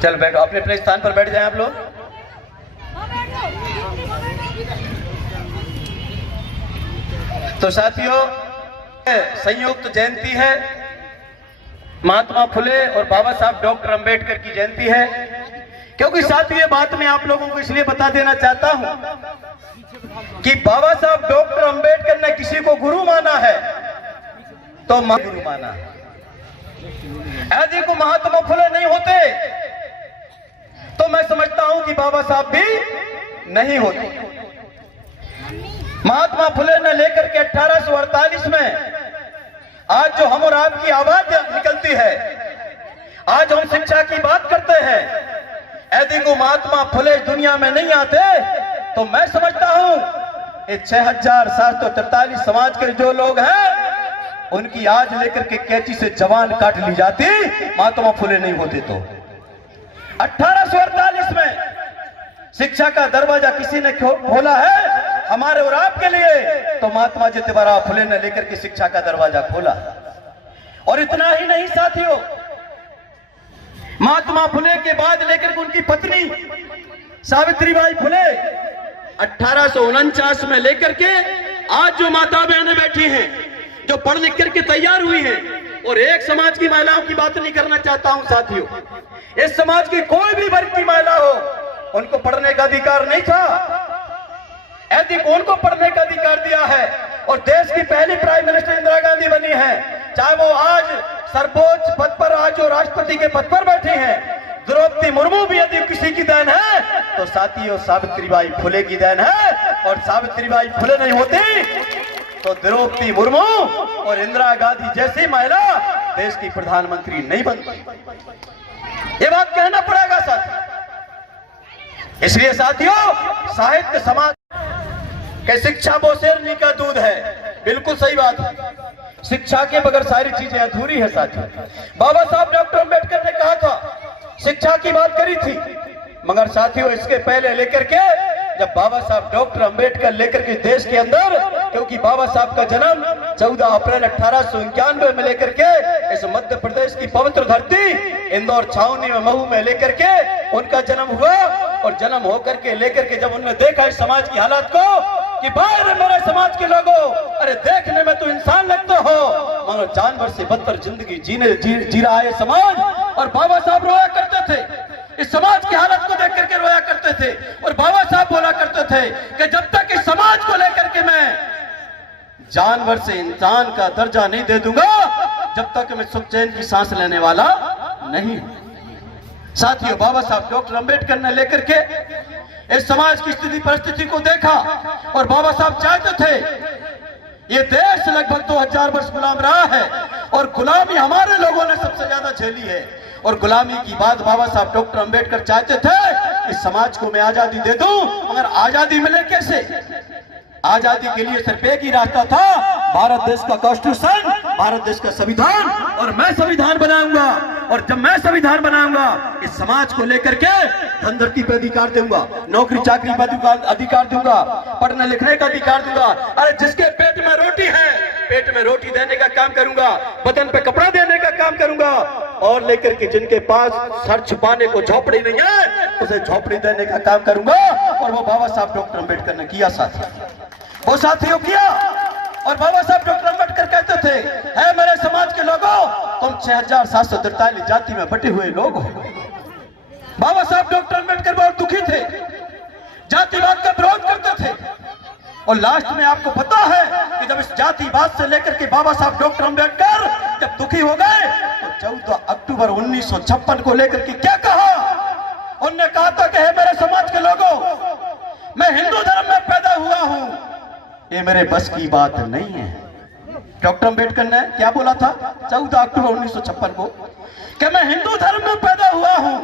चल बैठो, अपने अपने स्थान पर बैठ जाएं आप लोग। तो साथियों, संयुक्त जयंती है, महात्मा फुले और बाबा साहब डॉक्टर अंबेडकर की जयंती है। क्योंकि साथियों, ये बात मैं आप लोगों को इसलिए बता देना चाहता हूं कि बाबा साहब डॉक्टर अंबेडकर ने किसी को गुरु माना है तो गुरु माना है। यदि को महात्मा फुले नहीं होते तो मैं समझता हूं कि बाबा साहब भी नहीं होते। महात्मा फुले ने लेकर के 1848 में आज जो हम और आपकी आवाज निकलती है, आज हम शिक्षा की बात करते हैं, यदि को महात्मा फुले दुनिया में नहीं आते तो मैं समझता हूं ये 6743 समाज के जो लोग हैं उनकी आज लेकर के कैंची से जवान काट ली जाती, महात्मा फुले नहीं होते तो। 1848 में शिक्षा का दरवाजा किसी ने खोला है हमारे और आपके लिए, तो महात्मा ज्योतिबा फुले ने लेकर के शिक्षा का दरवाजा खोला। और इतना ही नहीं साथियों, महात्मा फुले के बाद लेकर के उनकी पत्नी सावित्रीबाई फुले 1849 में लेकर के आज जो माता बहनें बैठी हैं, जो पढ़ लिख करके तैयार हुई हैं, और एक समाज की महिलाओं की बात नहीं करना चाहता हूं साथियों, इस समाज की कोई भी वर्ग की महिला हो उनको पढ़ने का अधिकार नहीं था। यदि उनको पढ़ने का अधिकार दिया है और देश की पहली प्राइम मिनिस्टर इंदिरा गांधी बनी है, चाहे वो आज सर्वोच्च पद पर, आज जो राष्ट्रपति के पद पर बैठी हैं, द्रौपदी मुर्मू भी यदि किसी की देन है तो साथियों सावित्रीबाई फुले की देन है। और सावित्रीबाई फुले नहीं होती तो द्रौपदी मुर्मू और इंदिरा गांधी जैसी महिला देश की प्रधानमंत्री नहीं बनती। ये बात कहना पड़ेगा साथियों। इसलिए साथियों, साहित्य समाज के शिक्षा वो शेरनी का दूध है, बिल्कुल सही बात है। शिक्षा के बगैर सारी चीजें अधूरी है साथियों। बाबा साहब डॉक्टर अंबेडकर ने कहा था, शिक्षा की बात करी थी, मगर साथियों इसके पहले लेकर के जब बाबा साहब डॉक्टर अंबेडकर लेकर के देश के अंदर, क्योंकि बाबा साहब का जन्म 14 अप्रैल 1891 में लेकर के इस मध्य प्रदेश की पवित्र धरती इंदौर छावनी में महू में लेकर के उनका जन्म हुआ। और जन्म होकर के लेकर के जब उन्होंने देखा इस समाज की हालत को कि भाई मेरे समाज के लोगों, अरे देखने में तो इंसान लगते हो मगर जानवर से बदतर जिंदगी जी रहा है समाज। और बाबा साहब रोया करते थे, इस समाज की हालत को देख करके रोया करते थे। और बाबा साहब बोला करते थे कि जब तक इस समाज को लेकर के मैं जानवर से इंसान का दर्जा नहीं दे दूंगा, जब तक मैं सुख चैन की सांस लेने वाला नहीं। साथियों, बाबा साहब डॉक्टर अंबेडकर ने लेकर के इस समाज की स्थिति परिस्थिति को देखा और बाबा साहब चाहते थे ये देश लगभग 2000 वर्ष गुलाम रहा है और गुलामी हमारे लोगों ने सबसे ज्यादा झेली है। और गुलामी की बात बाबा साहब डॉक्टर अंबेडकर चाहते थे इस समाज को मैं आजादी दे दूं, मगर आजादी मिले कैसे? आजादी के लिए सिर्फ एक ही रास्ता था, भारत देश का कॉन्स्टिट्यूशन, भारत देश का संविधान। और मैं संविधान बनाऊंगा, और जब मैं संविधान बनाऊंगा इस समाज को लेकर के धन धरती पे अधिकार दूंगा, नौकरी चाकरी पर अधिकार दूंगा, पढ़ने लिखने का अधिकार दूंगा। अरे जिसके पेट में रोटी है, पेट में रोटी देने का काम करूंगा, बदन पे कपड़ा देने का काम करूंगा। और लेकर के जिनके पास सर छुपाने को झोपड़ी नहीं है उसे झोपड़ी देने का काम करूंगा। और वो बाबा साहब डॉक्टर अंबेडकर ने किया साथियों, वो साथियों किया। और बाबा साहब डॉक्टर अंबेडकर कहते थे, है मेरे समाज के लोगों, तुम 6743 जाति में बटे हुए लोग हो। बाबा साहब डॉक्टर अंबेडकर बहुत दुखी थे, जातिवाद का विरोध करते थे। और लास्ट में आपको पता है कि जब इस जातिवाद से लेकर के बाबा साहब डॉक्टर अंबेडकर जब दुखी हो गए तो 14 अक्टूबर 1956 को लेकर के क्या कहा? उन्होंने कहा था कि है मेरे समाज के लोगों, मैं हिंदू धर्म में पैदा हुआ हूं, ये मेरे बस की बात नहीं है। डॉक्टर अंबेडकर ने क्या बोला था 14 अक्टूबर 1956 को कि मैं हिंदू धर्म में पैदा हुआ हूं,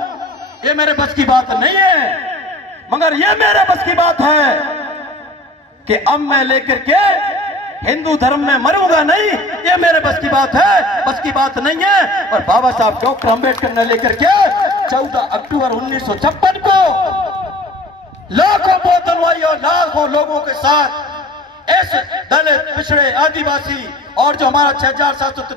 ये मेरे बस की बात नहीं है, मगर ये मेरे बस की बात है कि अब मैं लेकर के हिंदू धर्म में मरूंगा नहीं, ये मेरे बस की बात है, बस की बात नहीं है। और बाबा साहब डॉक्टर अंबेडकर ने लेकर के 14 अक्टूबर 1956 को लाखों बोतल और लाखों लोगों के साथ इस दलित, पिछड़े, आदिवासी और जो हमारा 6743